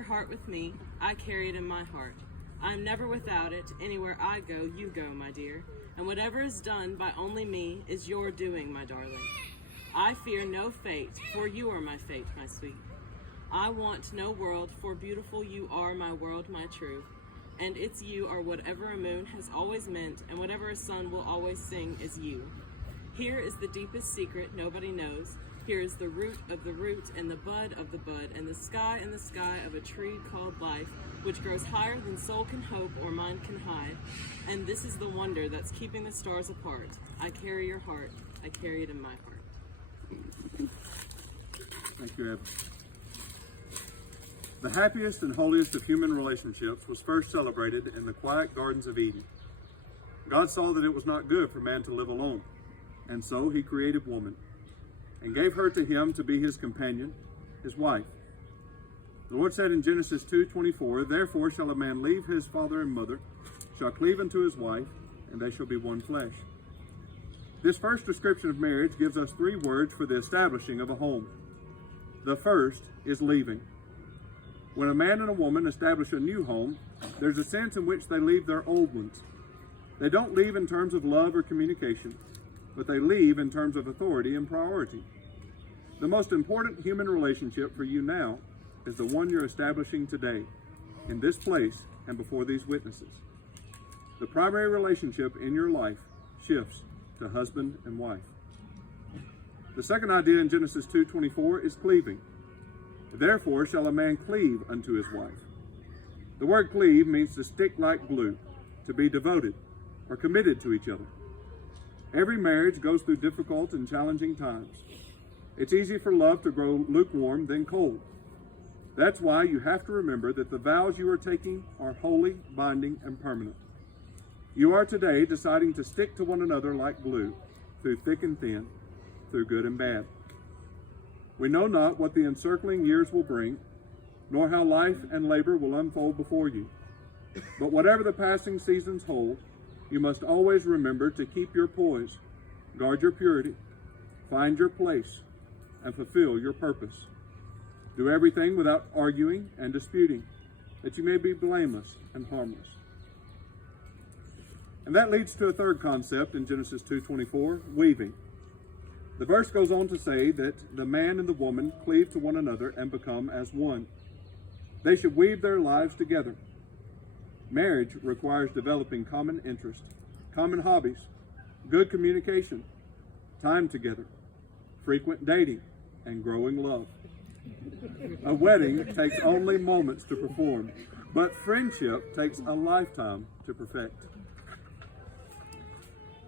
Your heart with me, I carry it in my heart. I am never without it. Anywhere I go, you go, my dear. And whatever is done by only me is your doing, my darling. I fear no fate, for you are my fate, my sweet. I want no world, for beautiful you are, my world, my truth. And its you are whatever a moon has always meant, and whatever a sun will always sing is you. Here is the deepest secret nobody knows. Here is the root of the root, and the bud of the bud, and the sky of a tree called life, which grows higher than soul can hope or mind can hide. And this is the wonder that's keeping the stars apart. I carry your heart. I carry it in my heart. Thank you, Ed. The happiest and holiest of human relationships was first celebrated in the quiet gardens of Eden. God saw that it was not good for man to live alone, and so he created woman, and gave her to him to be his companion, his wife. The Lord said in Genesis 2:24, "Therefore shall a man leave his father and mother, shall cleave unto his wife, and they shall be one flesh." This first description of marriage gives us 3 words for the establishing of a home. The first is leaving. When a man and a woman establish a new home, there's a sense in which they leave their old ones. They don't leave in terms of love or communication, but they leave in terms of authority and priority. The most important human relationship for you now is the one you're establishing today, in this place and before these witnesses. The primary relationship in your life shifts to husband and wife. The second idea in Genesis 2:24 is cleaving. Therefore shall a man cleave unto his wife. The word cleave means to stick like glue, to be devoted or committed to each other. Every marriage goes through difficult and challenging times. It's easy for love to grow lukewarm, then cold. That's why you have to remember that the vows you are taking are holy, binding, and permanent. You are today deciding to stick to one another like glue, through thick and thin, through good and bad. We know not what the encircling years will bring, nor how life and labor will unfold before you. But whatever the passing seasons hold, you must always remember to keep your poise, guard your purity, find your place, and fulfill your purpose. Do everything without arguing and disputing, that you may be blameless and harmless. And that leads to a third concept in Genesis 2:24, weaving. The verse goes on to say that the man and the woman cleave to one another and become as one. They should weave their lives together. Marriage requires developing common interests, common hobbies, good communication, time together, frequent dating, and growing love. A wedding takes only moments to perform, but friendship takes a lifetime to perfect.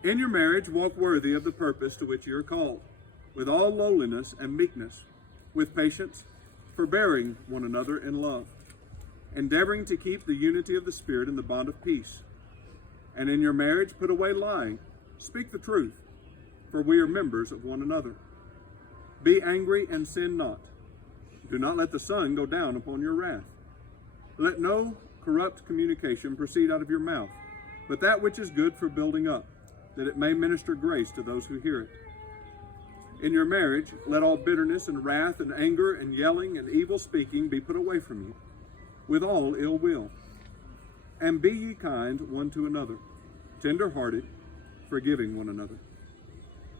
In your marriage, walk worthy of the purpose to which you are called, with all lowliness and meekness, with patience, forbearing one another in love, endeavoring to keep the unity of the Spirit in the bond of peace. And in your marriage, put away lying, speak the truth, for we are members of one another. Be angry and sin not. Do not let the sun go down upon your wrath. Let no corrupt communication proceed out of your mouth, but that which is good for building up, that it may minister grace to those who hear it. In your marriage, let all bitterness and wrath and anger and yelling and evil speaking be put away from you, with all ill will. And be ye kind one to another, tender-hearted, forgiving one another.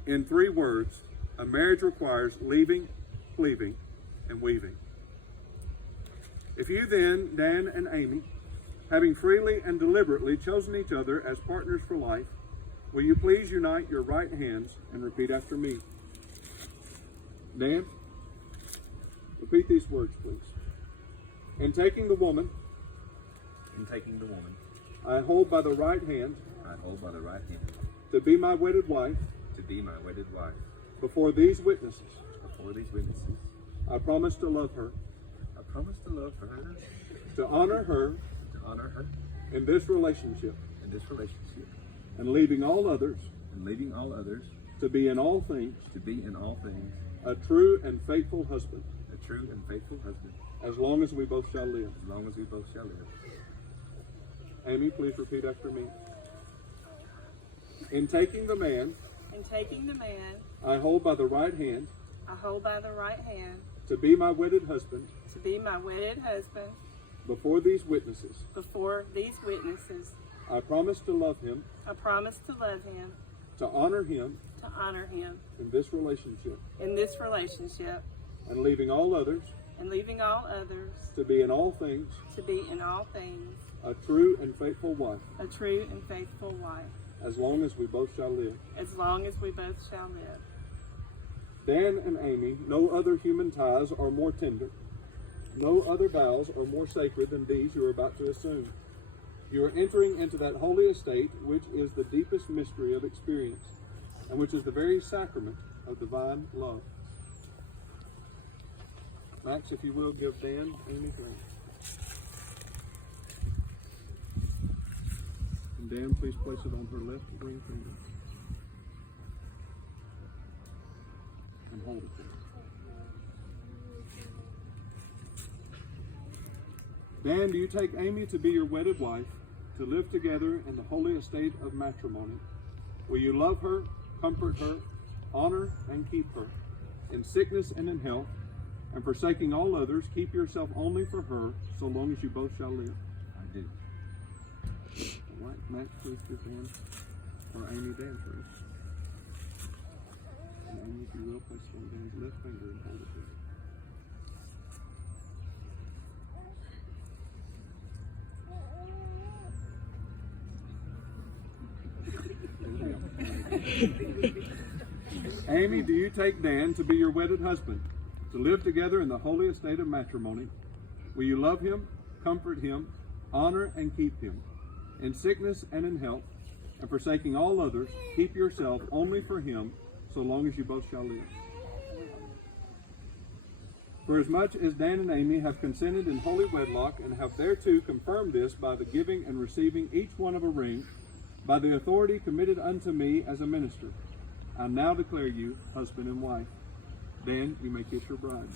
In 3 words, a marriage requires leaving, cleaving, and weaving. If you then, Dan and Amy, having freely and deliberately chosen each other as partners for life, will you please unite your right hands and repeat after me? Dan, repeat these words, please. In taking the woman, I hold by the right hand, to be my wedded wife, before these witnesses, I promise to love her, to honor her, in this relationship, and leaving all others, to be in all things, a true and faithful husband, as long as we both shall live. Amy, please repeat after me. In taking the man, I hold by the right hand, I hold by the right hand, to be my wedded husband, to be my wedded husband before these witnesses. before these witnesses. I promise to love him, I promise to love him, to honor him to honor him in this relationship, in this relationship, and leaving all others and leaving all others to be in all things to be in all things a true and faithful wife, a true and faithful wife, as long as we both shall live. as long as we both shall live. Dan and Amy, no other human ties are more tender. No other vows are more sacred than these you are about to assume. You are entering into that holy estate which is the deepest mystery of experience, and which is the very sacrament of divine love. Max, if you will, give Dan Amy's ring. And Dan, please place it on her left ring finger. And hold it for her. Dan, do you take Amy to be your wedded wife, to live together in the holy estate of matrimony? Will you love her, comfort her, honor and keep her, in sickness and in health, and forsaking all others, keep yourself only for her, so long as you both shall live? I do. All right, Max, please give Dan, or Amy, Dan's ring. And Amy, if you will, place it on Dan's left finger and hold it there. Amy, do you take Dan to be your wedded husband, to live together in the holy estate of matrimony? Will you love him, comfort him, honor and keep him, in sickness and in health, and forsaking all others, keep yourself only for him, so long as you both shall live? For as much as Dan and Amy have consented in holy wedlock, and have thereto confirmed this by the giving and receiving each one of a ring, by the authority committed unto me as a minister, I now declare you husband and wife. Dan, you may kiss your bride.